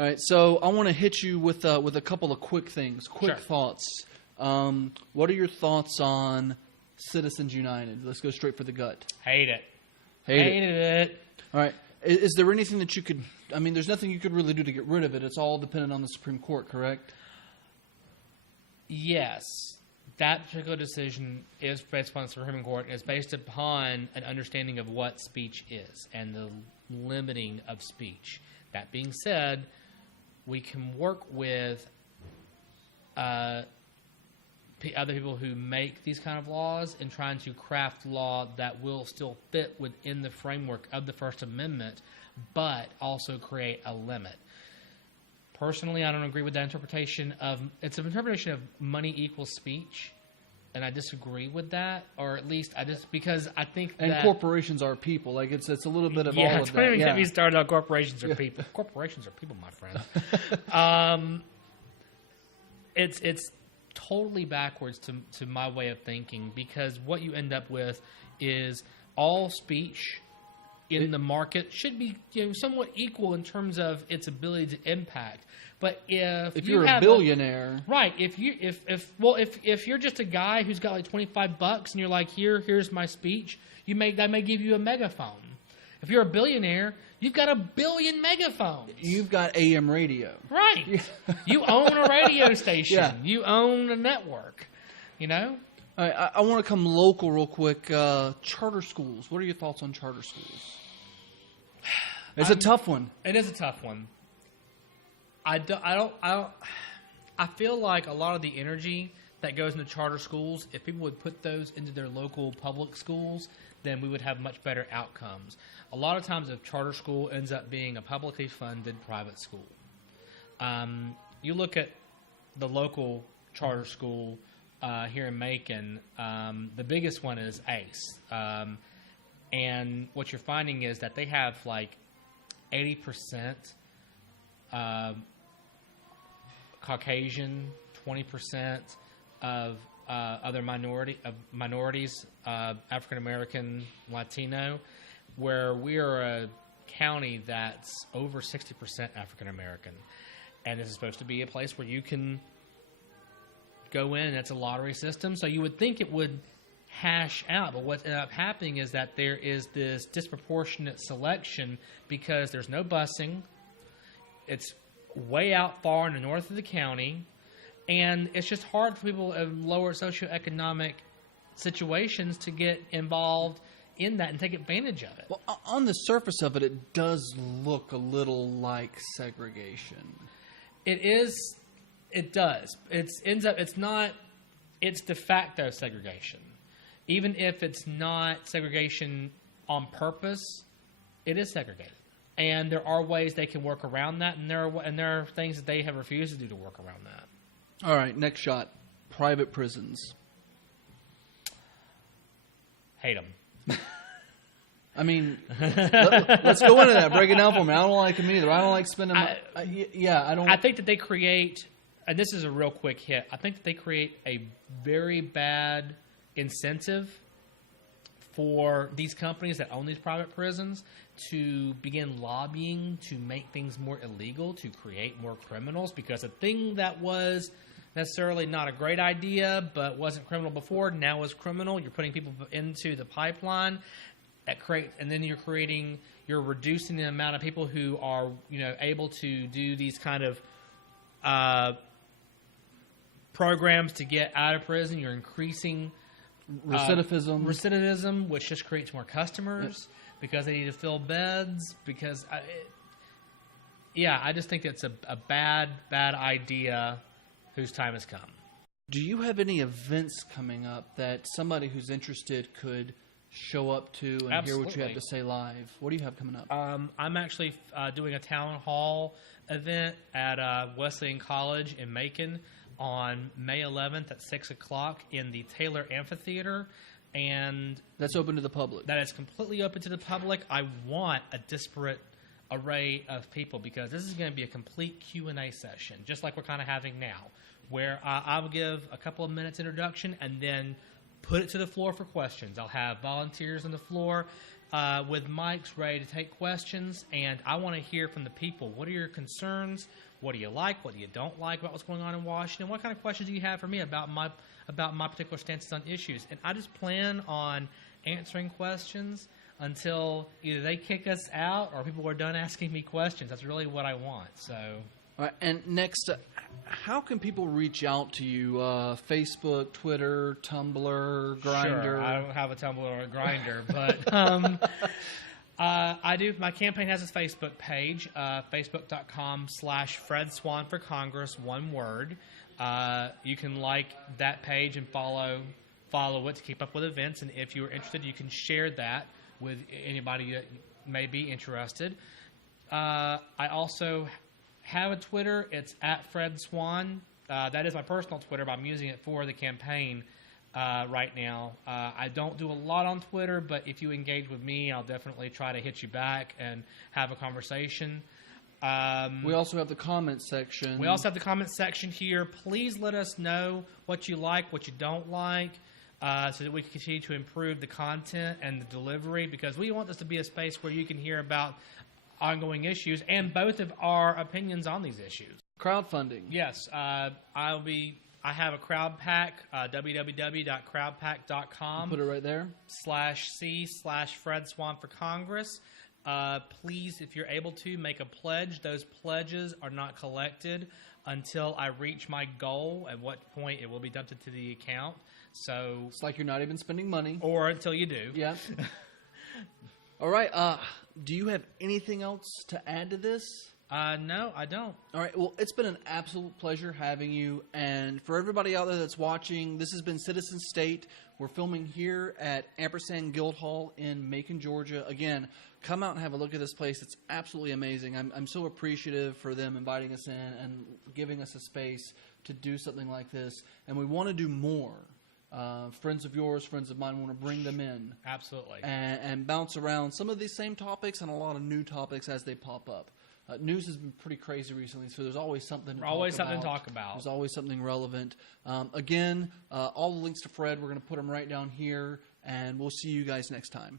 All right, so I want to hit you with a couple of quick things, quick thoughts. What are your thoughts on Citizens United? Let's go straight for the gut. Hate it. Hated it. All right. Is there anything that you could... I mean, there's nothing you could really do to get rid of it. It's all dependent on the Supreme Court, correct? Yes. That particular decision is based upon the Supreme Court and is based upon an understanding of what speech is and the limiting of speech. That being said, we can work with other people who make these kind of laws in trying to craft law that will still fit within the framework of the First Amendment, but also create a limit. Personally, I don't agree with that interpretation of – it's an interpretation of money equals speech, and I disagree with that, or at least I just – because I think that – And corporations are people. Like, it's a little bit of all of that. Don't even get me started on corporations are people. Corporations are people, my friend. It's totally backwards to my way of thinking, because what you end up with is all speech in the market should be somewhat equal in terms of its ability to impact. But if you're a billionaire, right? If you're just a guy who's got like $25 and you're like, here's my speech, that may give you a megaphone. If you're a billionaire, you've got 1 billion megaphones. You've got AM radio, right? You own a radio station. Yeah. You own a network. I want to come local real quick. Charter schools. What are your thoughts on charter schools? It's a tough one. It is a tough one. I feel like a lot of the energy that goes into charter schools, if people would put those into their local public schools, then we would have much better outcomes. A lot of times a charter school ends up being a publicly funded private school. You look at the local charter school here in Macon, the biggest one is ACE. And what you're finding is that they have like 80% Caucasian, 20% of other minorities, African American, Latino, where we are a county that's over 60% African American, and this is supposed to be a place where you can go in. It's a lottery system, so you would think it would hash out, but what ended up happening is that there is this disproportionate selection because there's no busing. It's way out far in the north of the county, and it's just hard for people in lower socioeconomic situations to get involved in that and take advantage of it. Well, on the surface of it, it does look a little like segregation. It is. It does. It's de facto segregation. Even if it's not segregation on purpose, it is segregated. And there are ways they can work around that, and there are things that they have refused to do to work around that. All right, next shot. Private prisons. Hate them. I mean, let's go into that. Break it down for me. I don't like them either. I don't like spending I don't. I think that they create, and this is a real quick hit, I think that they create a very bad incentive for these companies that own these private prisons to begin lobbying to make things more illegal, to create more criminals, because a thing that was necessarily not a great idea but wasn't criminal before now is criminal. You're putting people into the pipeline and then you're reducing the amount of people who are able to do these kind of programs to get out of prison. You're increasing recidivism, which just creates more customers because they need to fill beds. Because I just think it's a bad idea whose time has come. Do you have any events coming up that somebody who's interested could show up to and Absolutely. Hear what you have to say live? What do you have coming up? I'm actually doing a town hall event at Wesleyan College in Macon on May 11th at 6 o'clock in the Taylor Amphitheater. And that's open to the public? That is completely open to the public. I want a disparate array of people because this is going to be a complete Q&A session, just like we're kind of having now, where I will give a couple of minutes introduction and then put it to the floor for questions. I'll have volunteers on the floor with mics ready to take questions, and I want to hear from the people. What are your concerns? What do you like? What do you don't like about what's going on in Washington? What kind of questions do you have for me about my particular stances on issues? And I just plan on answering questions until either they kick us out or people are done asking me questions. That's really what I want. So. All right, and next, how can people reach out to you? Facebook, Twitter, Tumblr, Grindr? Sure, I don't have a Tumblr or a Grindr, but I do. My campaign has a Facebook page, facebook.com/Fred Swan for Congress, one word. You can like that page and follow it to keep up with events, and if you are interested, you can share that with anybody that may be interested. I also have a Twitter. It's @FredSwan. That is my personal Twitter, but I'm using it for the campaign right now. I don't do a lot on Twitter, but if you engage with me, I'll definitely try to hit you back and have a conversation. We also have the comment section. We also have the comment section here. Please let us know what you like, what you don't like, so that we can continue to improve the content and the delivery, because we want this to be a space where you can hear about ongoing issues and both of our opinions on these issues. Crowdfunding. Yes, I have a crowd pack, www.crowdpack.com. Put it right there. /C/Fred Swan for Congress. Please, if you're able to, make a pledge. Those pledges are not collected until I reach my goal, at what point it will be dumped into the account. So it's like you're not even spending money. Or until you do. Yeah. All right. Do you have anything else to add to this? No, I don't. All right. Well, it's been an absolute pleasure having you. And for everybody out there that's watching, this has been Citizen State. We're filming here at Ampersand Guild Hall in Macon, Georgia. Again, come out and have a look at this place. It's absolutely amazing. I'm so appreciative for them inviting us in and giving us a space to do something like this. And we want to do more. Friends of yours, friends of mine, want to bring them in. Absolutely. And bounce around some of these same topics and a lot of new topics as they pop up. News has been pretty crazy recently, so there's always something to talk about. There's always something relevant. Again, all the links to Fred, we're going to put them right down here, and we'll see you guys next time.